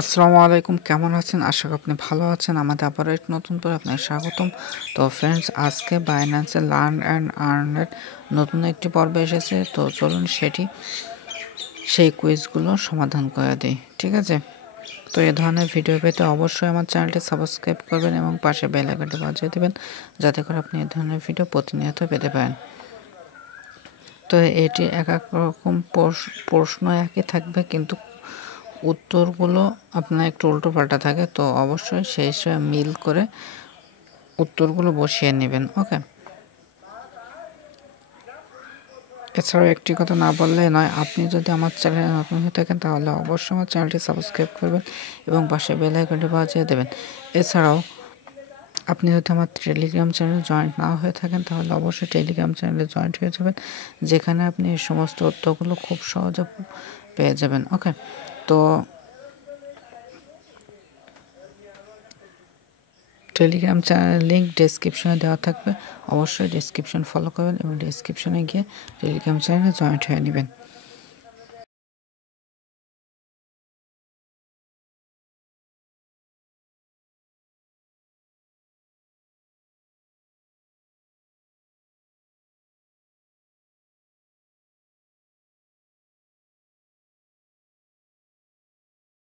আসসালামু আলাইকুম, কেমন আছেন? আশা করি আপনি ভালো আছেন। আমাদের আবারও এক নতুন করে আপনার স্বাগতম। তো ফ্রেন্ডস, আজকে বাইন্যান্সে লার্ন অ্যান্ড আর্নের নতুন একটি পর্ব এসেছে। তো চলুন সেই কুইজগুলো সমাধান করে দিই, ঠিক আছে? তো এই ধরনের ভিডিও পেতে অবশ্যই আমার চ্যানেলটি সাবস্ক্রাইব করবেন এবং পাশে বেল আইকনটি বাজিয়ে দেবেন, যাতে করে আপনি এই ধরনের ভিডিও প্রতিনিয়ত পেতে পারেন। তো এটি এক এক রকম প্রশ্ন একই থাকবে, কিন্তু উত্তরগুলো আপনার একটু উল্টোপাল্টা থাকে। তো অবশ্যই সেই হিসেবে মিল করে উত্তরগুলো বসিয়ে নেবেন, ওকে? এছাড়াও একটি কথা না বললেই নয়, আপনি যদি আমার চ্যানেলে নতুন হয়ে থাকেন তাহলে অবশ্যই আমার চ্যানেলটি সাবস্ক্রাইব করবেন এবং পাশে বেল আইকনটি বাজিয়ে দেবেন। এছাড়াও আপনি যদি আমার টেলিগ্রাম চ্যানেলে জয়েন্ট না হয়ে থাকেন তাহলে অবশ্যই টেলিগ্রাম চ্যানেলে জয়েন্ট হয়ে যাবেন, যেখানে আপনি এই সমস্ত তথ্যগুলো খুব সহজে পেয়ে যাবেন, ওকে? তো টেলিগ্রাম চ্যানেলের লিঙ্ক ডেসক্রিপশনে দেওয়া থাকবে, অবশ্যই ডেসক্রিপশন ফলো করবেন এবং ডেসক্রিপশনে গিয়ে টেলিগ্রাম চ্যানেলে জয়েন্ট হয়ে নেবেন।